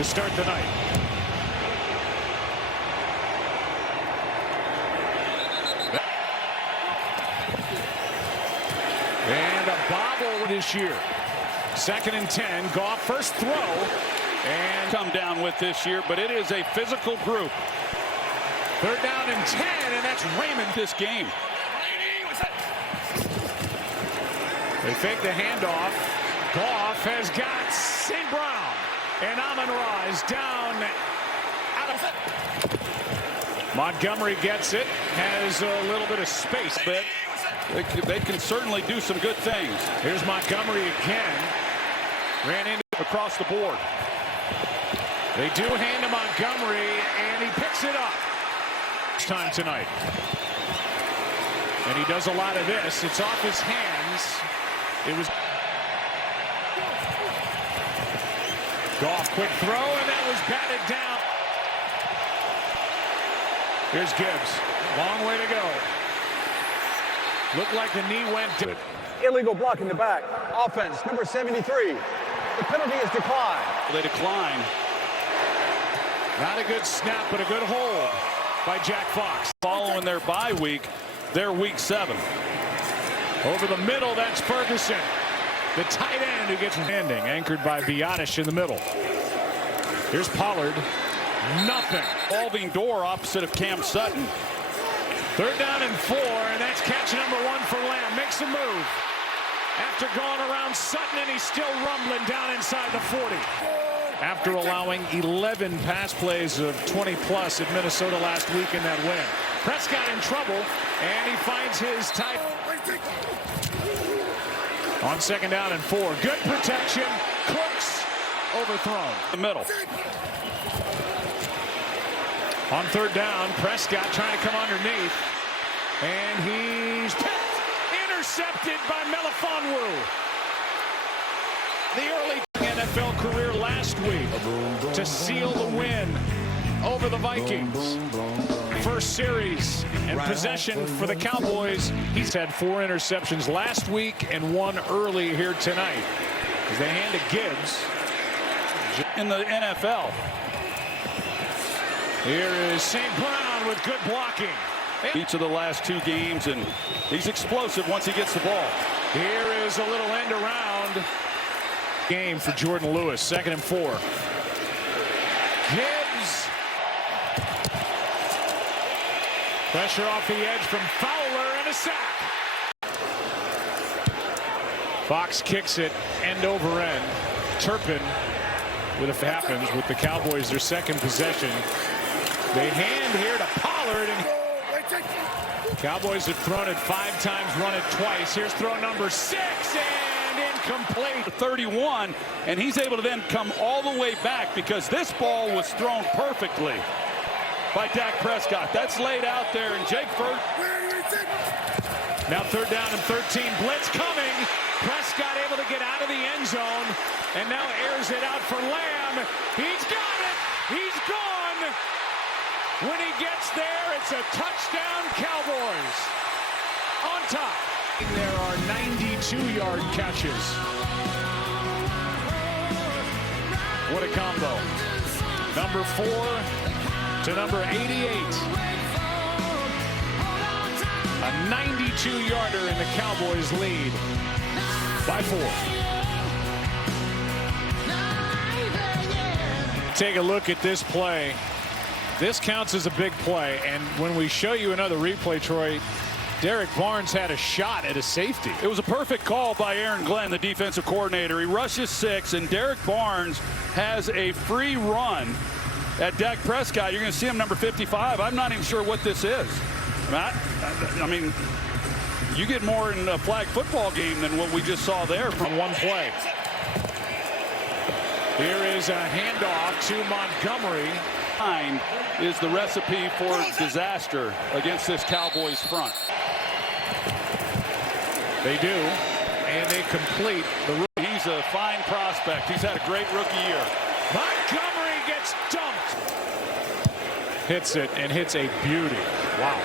to start the night. And a bobble this year. 2nd and 10. Goff first throw. And come down with this year, but it is a physical group. 3rd down and 10, and that's Raymond this game. They fake the handoff. Goff has got St. Brown. And Amon-Ra is down. Out of Montgomery gets it. Has a little bit of space. But they can certainly do some good things. Here's Montgomery again. Ran into across the board. They do hand to Montgomery, and he picks it up. It's time tonight. And he does a lot of this. It's off his hands. It was Goff, quick throw, and that was batted down. Here's Gibbs. Long way to go. Looked like the knee went deep. Illegal block in the back. Offense, number 73. The penalty is declined. They decline. Not a good snap, but a good hold by Jack Fox. Following their bye week, they're week 7. Over the middle, that's Ferguson. The tight end who gets landing, anchored by Biadasz in the middle. Here's Pollard. Nothing. Revolving door opposite of Cam Sutton. 3rd down and 4, and that's catch number 1 for Lamb. Makes a move. After going around Sutton, and he's still rumbling down inside the 40. After allowing 11 pass plays of 20-plus at Minnesota last week in that win. Prescott in trouble, and he finds his tight. On 2nd down and 4. Good protection. Cooks overthrown. The middle. On 3rd down, Prescott trying to come underneath. And he's picked. Intercepted by Melifonwu. The early NFL career last week to seal the win over the Vikings. First series and possession for the Cowboys. He's had 4 interceptions last week and 1 early here tonight. As they hand to Gibbs. In the NFL. Here is St. Brown with good blocking. Each of the last 2 games, and he's explosive once he gets the ball. Here is a little end around game for Jordan Lewis. 2nd and 4. Gibbs. Pressure off the edge from Fowler and a sack. Fox kicks it end over end. Turpin with it happens with the Cowboys their 2nd possession. They hand here to Pollard, and Cowboys have thrown it 5 times, run it twice. Here's throw number 6 and incomplete. 31, and he's able to then come all the way back because this ball was thrown perfectly by Dak Prescott. That's laid out there, and Jake Furt. Now 3rd down and 13. Blitz coming. Prescott able to get out of the end zone, and now airs it out for Lamb. He's got it. He's gone. When he gets there, it's a touchdown, Cowboys. On top. There are 92-yard catches. What a combo. Number 4 to number 88. A 92-yarder in the Cowboys lead by 4. Take a look at this play. This counts as a big play, and when we show you another replay, Troy, Derek Barnes had a shot at a safety. It was a perfect call by Aaron Glenn, the defensive coordinator. He rushes 6, and Derek Barnes has a free run at Dak Prescott. You're going to see him number 55. I'm not even sure what this is. I mean, you get more in a flag football game than what we just saw there from one play. Here is a handoff to Montgomery. Is the recipe for disaster against this Cowboys front. They do, and they complete the rookie. He's a fine prospect. He's had a great rookie year. Montgomery gets dumped. Hits it and hits a beauty. Wow.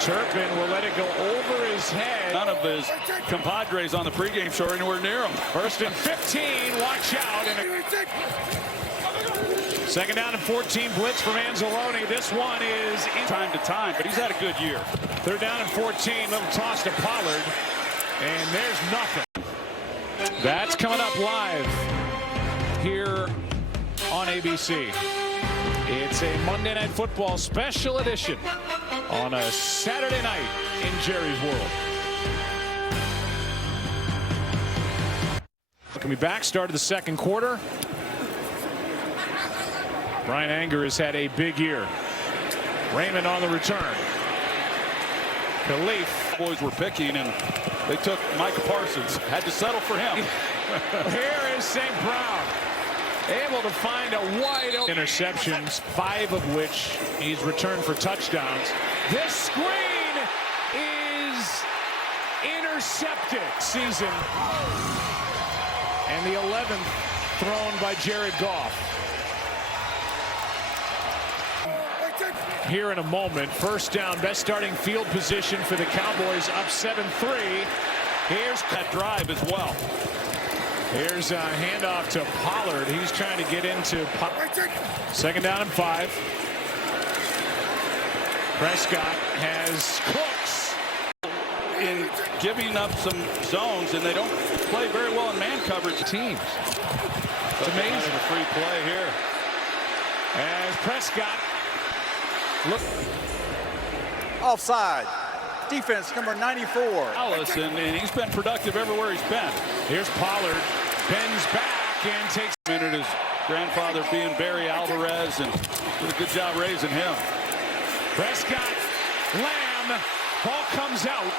Turpin will let it go over his head. None of his compadres on the pregame show are anywhere near him. First and 15. Watch out. Second down and 14. Blitz from Anzalone. This one is in Time to time, but he's had a good year. Third down and 14. Little toss to Pollard. And there's nothing. That's coming up live here on ABC. It's a Monday Night Football special edition on a Saturday night in Jerry's world. Welcome back. Started the second quarter. Brian Anger has had a big year. Raymond on the return. Khalif. Boys were picking, and they took Micah Parsons. Had to settle for him. Here is St. Brown, able to find a wide open interceptions, 5 of which he's returned for touchdowns. This screen is intercepted season, and the 11th thrown by Jared Goff. Here in a moment, first down, best starting field position for the Cowboys, up 7-3. Here's that drive as well. Here's a handoff to Pollard. He's trying to get into second down and 5. Prescott has Cooks In giving up some zones, and they don't play very well in man coverage. Teams. It's amazing. A free play here. As Prescott look Offside. Defense number 94. Allison, and he's been productive everywhere he's been. Here's Pollard, bends back and takes Minute his grandfather being Barry Alvarez, and did a good job raising him. Prescott, Lamb, ball comes out.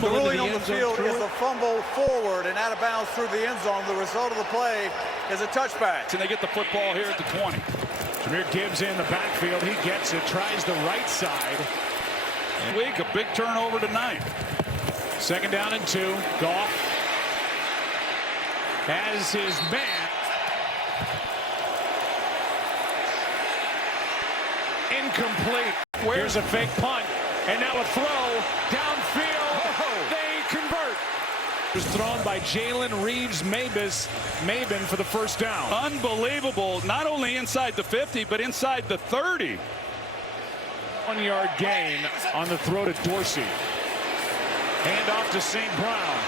The ruling on the field is a fumble forward and out of bounds through the end zone. The result of the play is a touchback. And they get the football here at the 20. Jahmyr Gibbs in the backfield. He gets it, tries the right side. Week, a big turnover tonight. Second down and 2. Goff has his man. Incomplete. Here's a fake punt. And now a throw downfield. They convert. It was thrown by Jalen Reeves-Maybin for the first down. Unbelievable. Not only inside the 50, but inside the 30. 1-yard gain on the throw to Dorsey. Hand off to St. Brown.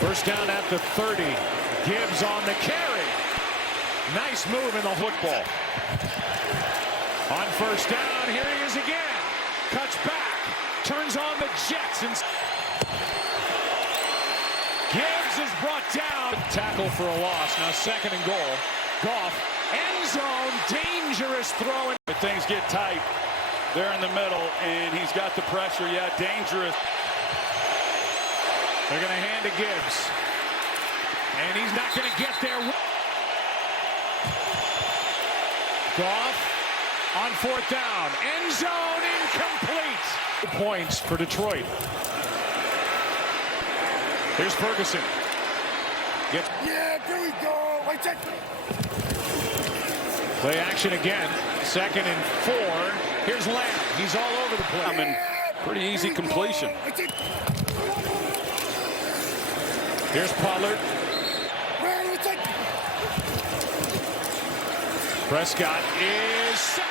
First down at the 30. Gibbs on the carry. Nice move in the football. On first down, here he is again. Cuts back. Turns on the Jets. And Gibbs is brought down. Tackle for a loss. Now second and goal. Goff. End zone. Dangerous throw. Things get tight there in the middle, and he's got the pressure. Yeah, dangerous. They're going to hand to Gibbs. And he's not going to get there. Goff on fourth down. End zone incomplete. Points for Detroit. Here's Ferguson. Yeah, there we go. Wait, check. Play action again. Second and 4. Here's Lamb. He's all over the place. I mean, pretty easy completion. Here's Pollard. Prescott is sacked.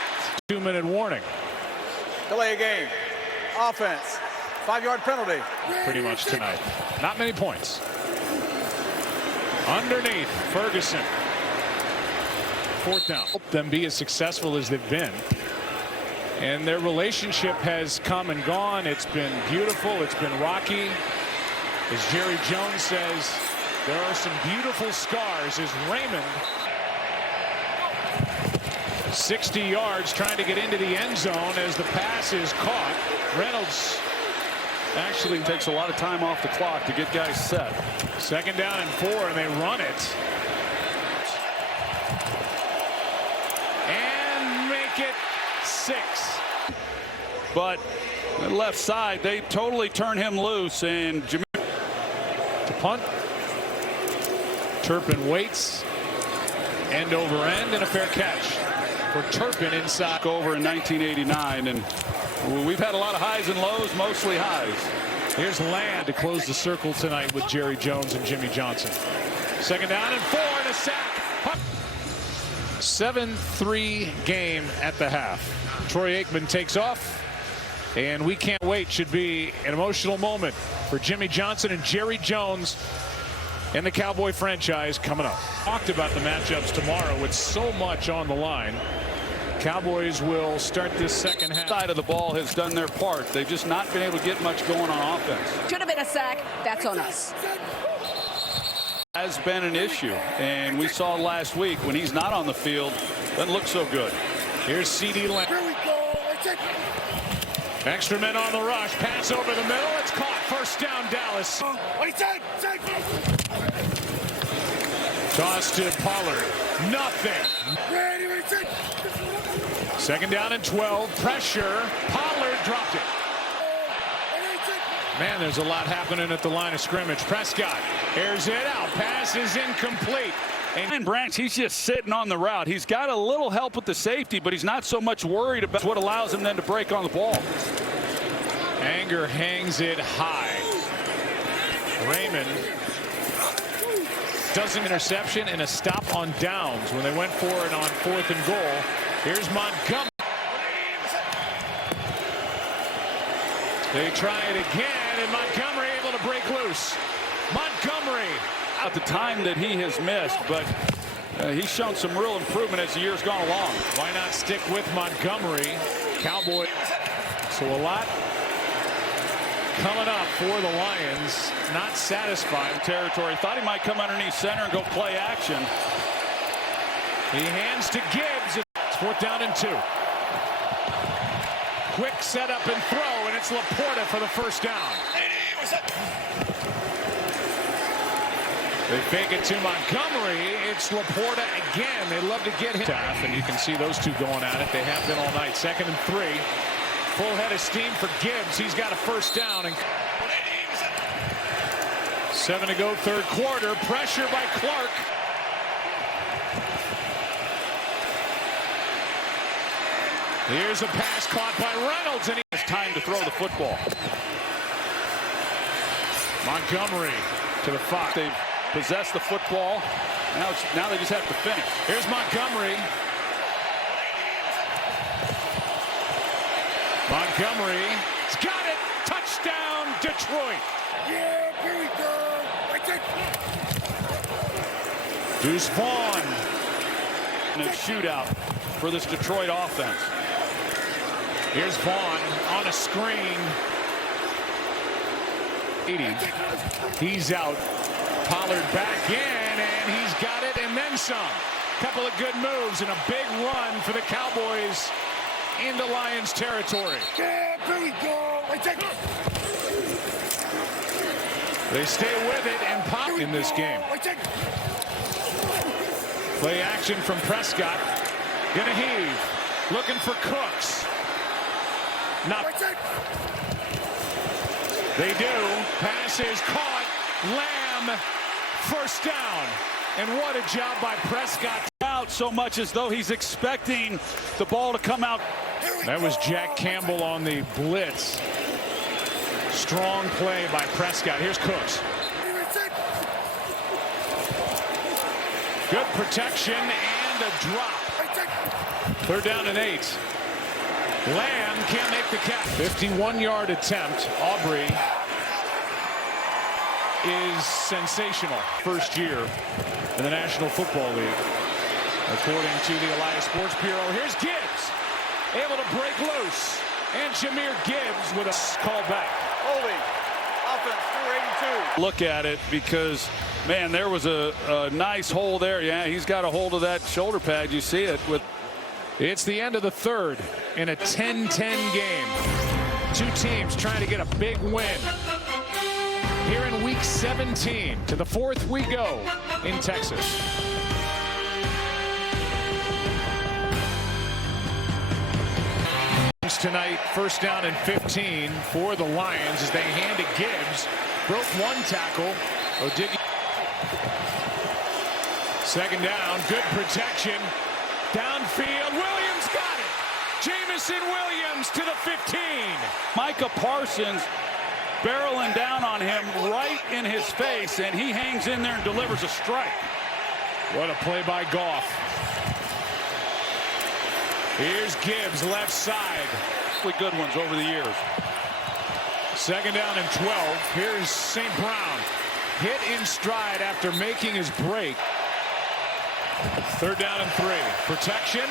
2-minute warning. Delay a game. Offense. 5-yard penalty. Pretty much tonight. Not many points. Underneath, Ferguson. Fourth down. Help them be as successful as they've been. And their relationship has come and gone. It's been beautiful. It's been rocky. As Jerry Jones says, there are some beautiful scars as Raymond 60 yards trying to get into the end zone as the pass is caught. Reynolds Actually takes a lot of time off the clock to get guys set. Second down and 4, and they run it. And make it 6. But the left side, they totally turn him loose, and Jimmy To punt. Turpin waits. End over end and a fair catch. for Turpin inside. Over in 1989, and we've had a lot of highs and lows, mostly highs. Here's Land to close the circle tonight with Jerry Jones and Jimmy Johnson. Second down and 4 and a sack. 7-3 game at the half. Troy Aikman takes off, and we can't wait. Should be an emotional moment for Jimmy Johnson and Jerry Jones and the Cowboy franchise coming up. Talked about the matchups tomorrow with so much on the line. Cowboys will start this second half. Side of the ball has done their part. They've just not been able to get much going on offense. Should have been a sack. That's on us. Has been an issue, and we saw last week when he's not on the field, doesn't look so good. Here's C.D. Lamb. Here we go. Extra men on the rush. Pass over the middle. It's caught. First down, Dallas. Toss to Pollard. Nothing. Second down and 12. Pressure. Pollard dropped it. Man, there's a lot happening at the line of scrimmage. Prescott airs it out. Pass is incomplete. And Branch, he's just sitting on the route. He's got a little help with the safety, but he's not so much worried about what allows him then to break on the ball. Anger hangs it high. Raymond does an interception and a stop on downs when they went for it on 4th and goal. Here's Montgomery. They try it again, and Montgomery able to break loose. Montgomery. At the time that he has missed, but he's shown some real improvement as the year's gone along. Why not stick with Montgomery? Cowboy. So a lot coming up for the Lions. Not satisfied. Territory. Thought he might come underneath center and go play action. He hands to Gibbs. It's 4th down and 2. Quick setup and throw, and it's Laporta for the first down. They fake it to Montgomery. It's Laporta again. They love to get him. And you can see those two going at it. They have been all night. 2nd and 3. Full head of steam for Gibbs. He's got a first down. And 7 to go, 3rd quarter. Pressure by Clark. Here's a pass caught by Reynolds, and It's time to throw the football. Montgomery to the 5. They've possessed the football. Now they just have to finish. Here's Montgomery. Montgomery's got it. Touchdown, Detroit. Yeah, here we go. Deuce Vaughn. In a shootout for this Detroit offense. Here's Vaughn on a screen. 80. He's out. Pollard back in, and he's got it, and then some. Couple of good moves and a big run for the Cowboys into Lions territory. Yeah, here we go. They stay with it and pop in this game. Play action from Prescott. Gonna heave. Looking for Cooks. Not. They do. Pass is caught. Lamb. First down. And what a job by Prescott. Out so much as though he's expecting the ball to come out. That was Jack Campbell on the blitz. Strong play by Prescott. Here's Cooks. Good protection and a drop. 3rd down and 8. Lamb can't make the catch. 51-yard attempt. Aubrey is sensational. First year in the National Football League. According to the Elias Sports Bureau, here's Gibbs. Able to break loose. And Jahmyr Gibbs with a call back. Holding. Offense, 282. Look at it because, man, there was a nice hole there. Yeah, he's got a hold of that shoulder pad. You see it with. It's the end of the 3rd in a 10-10 game. Two teams trying to get a big win. Here in week 17, to the 4th we go in Texas. Tonight, 1st down and 15 for the Lions as they hand to Gibbs. Broke one tackle. O'Diggy. 2nd down, good protection. Downfield, Williams got it. Jamison Williams to the 15. Micah Parsons barreling down on him right in his face, and he hangs in there and delivers a strike. What a play by Goff. Here's Gibbs, left side. Good ones over the years. Second down and 12. Here's St. Brown. Hit in stride after making his break. Third down and 3. Protection.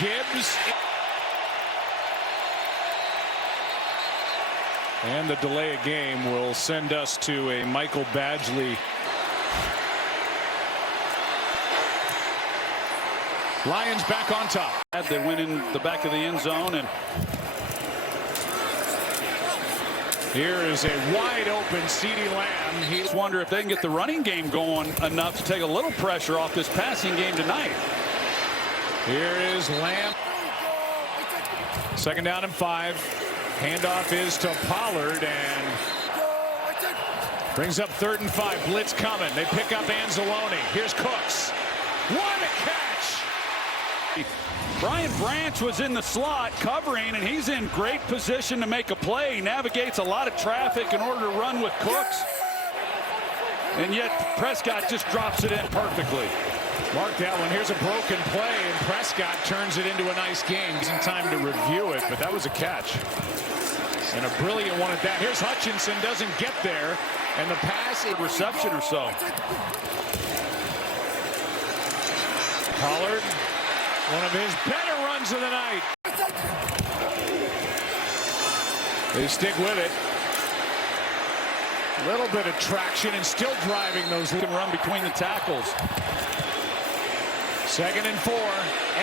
Gibbs. And the delay of game will send us to a Michael Badgley. Lions back on top. They went in the back of the end zone, and here is a wide open CeeDee Lamb. He just wonder if they can get the running game going enough to take a little pressure off this passing game tonight. Here is Lamb. Second down and 5. Handoff is to Pollard and brings up 3rd and 5. Blitz coming. They pick up Anzalone. Here's Cooks. What a catch! Brian Branch was in the slot covering, and he's in great position to make a play. He navigates a lot of traffic in order to run with Cooks. And yet Prescott just drops it in perfectly. Mark that one. Here's a broken play, and Prescott turns it into a nice game. Gives him time to review it, but that was a catch. And a brilliant one at that. Here's Hutchinson, doesn't get there, and the pass, a reception or so. Pollard, one of his better runs of the night. They stick with it. A little bit of traction and still driving those. Can run between the tackles. 2nd and 4.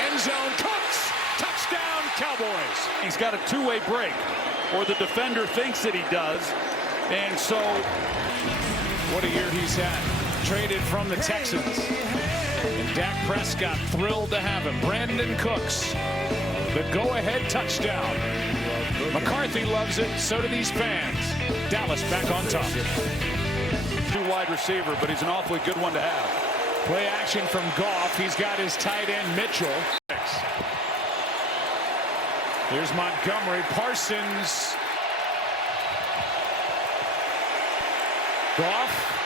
End zone. Cooks. Touchdown, Cowboys. He's got a two-way break, or the defender thinks that he does. And so, what a year he's had. Traded from the Texans. And Dak Prescott thrilled to have him. Brandon Cooks, the go-ahead touchdown. McCarthy loves it. So do these fans. Dallas back on top. Two wide receiver, but he's an awfully good one to have. Play action from Goff. He's got his tight end Mitchell. Here's Montgomery. Parsons. Goff.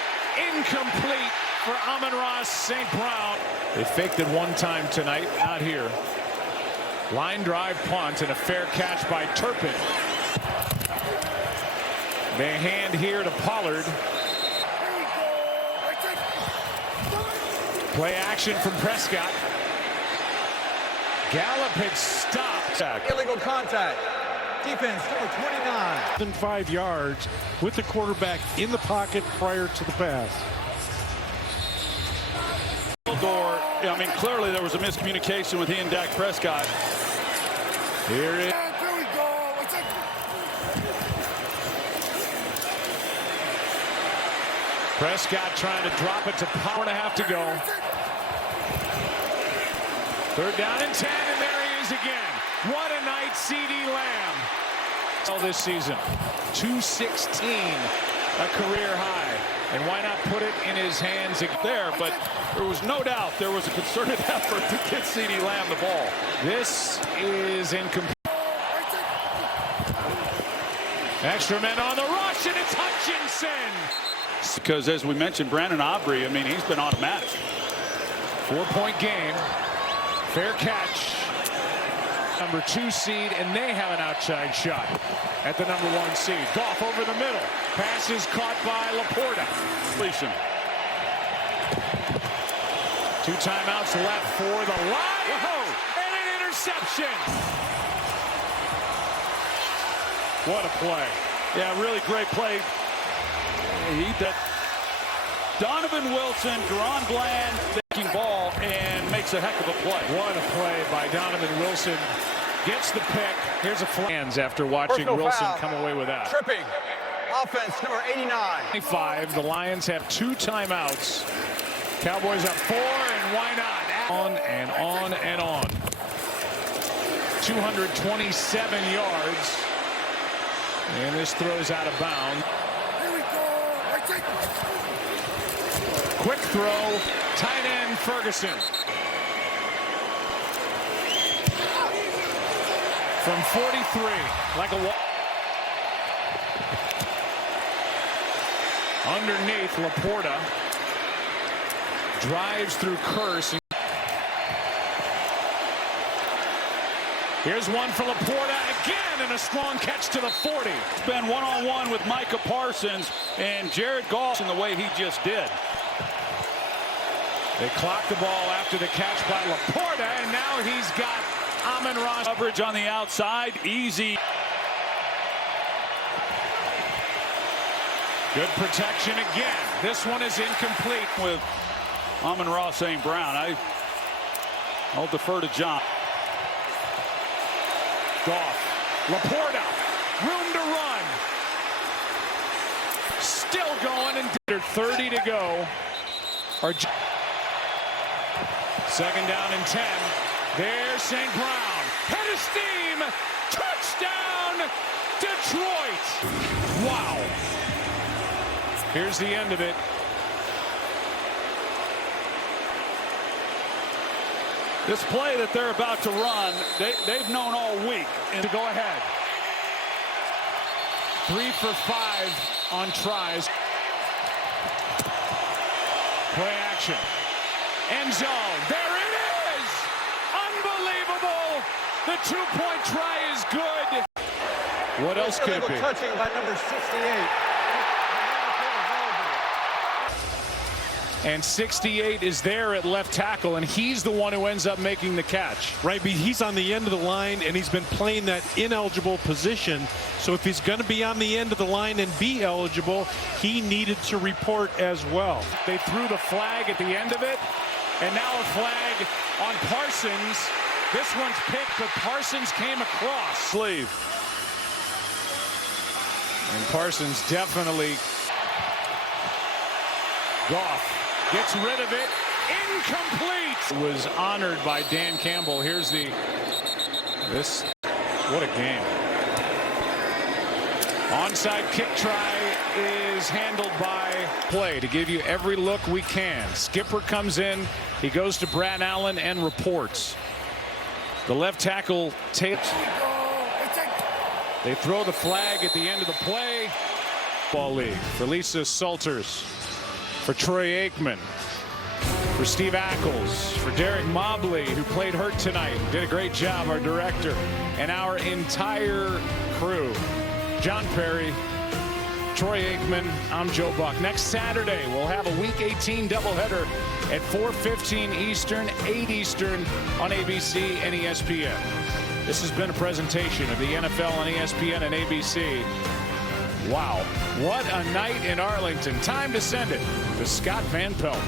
Incomplete for Amon-Ra St. Brown. They faked it one time tonight. Not here. Line drive punt and a fair catch by Turpin. They hand here to Pollard. Play action from Prescott. Gallup had stopped. Illegal contact. Defense number 29. Than 5 yards with the quarterback in the pocket prior to the pass. I mean, clearly there was a miscommunication with he and Dak Prescott. Here it is. There we go. Prescott trying to drop it to Power and a half to go. 3rd down and 10, and there he is again. What a night, CeeDee Lamb. All this season, 216, a career high. And why not put it in his hands there? But there was no doubt there was a concerted effort to get CeeDee Lamb the ball. This is incomplete. Extra men on the rush, and it's Hutchinson. Because as we mentioned, Brandon Aubrey, I mean, he's been automatic. 4-point game. Fair catch. Number 2 seed, and they have an outside shot at the number 1 seed. Goff over the middle. Pass is caught by Laporta. Completion. 2 timeouts left for the Lions. Whoa. And an interception. What a play. Yeah, really great play. Donovan Wilson, Deron Bland taking ball and makes a heck of a play. What a play by Donovan Wilson. Gets the pick. Here's a fans after watching Personal Wilson foul. come away with that. Tripping. Offense number 89. 25. The Lions have 2 timeouts. Cowboys up 4, and why not? On and on and on. 227 yards. And this throws out of bounds. Here we go. Quick throw. Tight end Ferguson. from 43, like a wall. Underneath, Laporta drives through Curse. Here's one for Laporta again, and a strong catch to the 40. It's been one-on-one with Micah Parsons and Jared Goff in the way he just did. They clock the ball after the catch by Laporta, and now he's got Amon-Ra. Coverage on the outside, easy. Good protection again. This one is incomplete. With Amon-Ra St. Brown, I'll defer to John. Goff, Laporta, room to run. Still going, and 30 to go. Second down and 10. There's St. Brown. Head of steam. Touchdown, Detroit. Wow. Here's the end of it. This play that they're about to run, they've known all week. And to go ahead. 3 for 5 on tries. Play action. End zone. There it is. Unbelievable. The 2-point try is good. What else could it be? Touching by number 68. And 68 is there at left tackle, and he's the one who ends up making the catch. Right, but he's on the end of the line, and he's been playing that ineligible position. So if he's going to be on the end of the line and be eligible, he needed to report as well. They threw the flag at the end of it, and now a flag on Parsons. This one's picked, but Parsons came across. Sleeve. And Parsons definitely. Goff gets rid of it. Incomplete. Was honored by Dan Campbell. Here's what a game. Onside kick try is handled by play to give you every look we can. Skipper comes in. He goes to Brad Allen and reports. The left tackle tapes. They throw the flag at the end of the play. Ball league for Lisa Salters, for Troy Aikman, for Steve Ackles, for Derek Mobley, who played hurt tonight. Did a great job, our director, and our entire crew. John Perry, Troy Aikman, I'm Joe Buck. Next Saturday, we'll have a Week 18 doubleheader at 4:15 Eastern, 8 Eastern on ABC and ESPN. This has been a presentation of the NFL on ESPN and ABC. Wow, what a night in Arlington. Time to send it to Scott Van Pelt.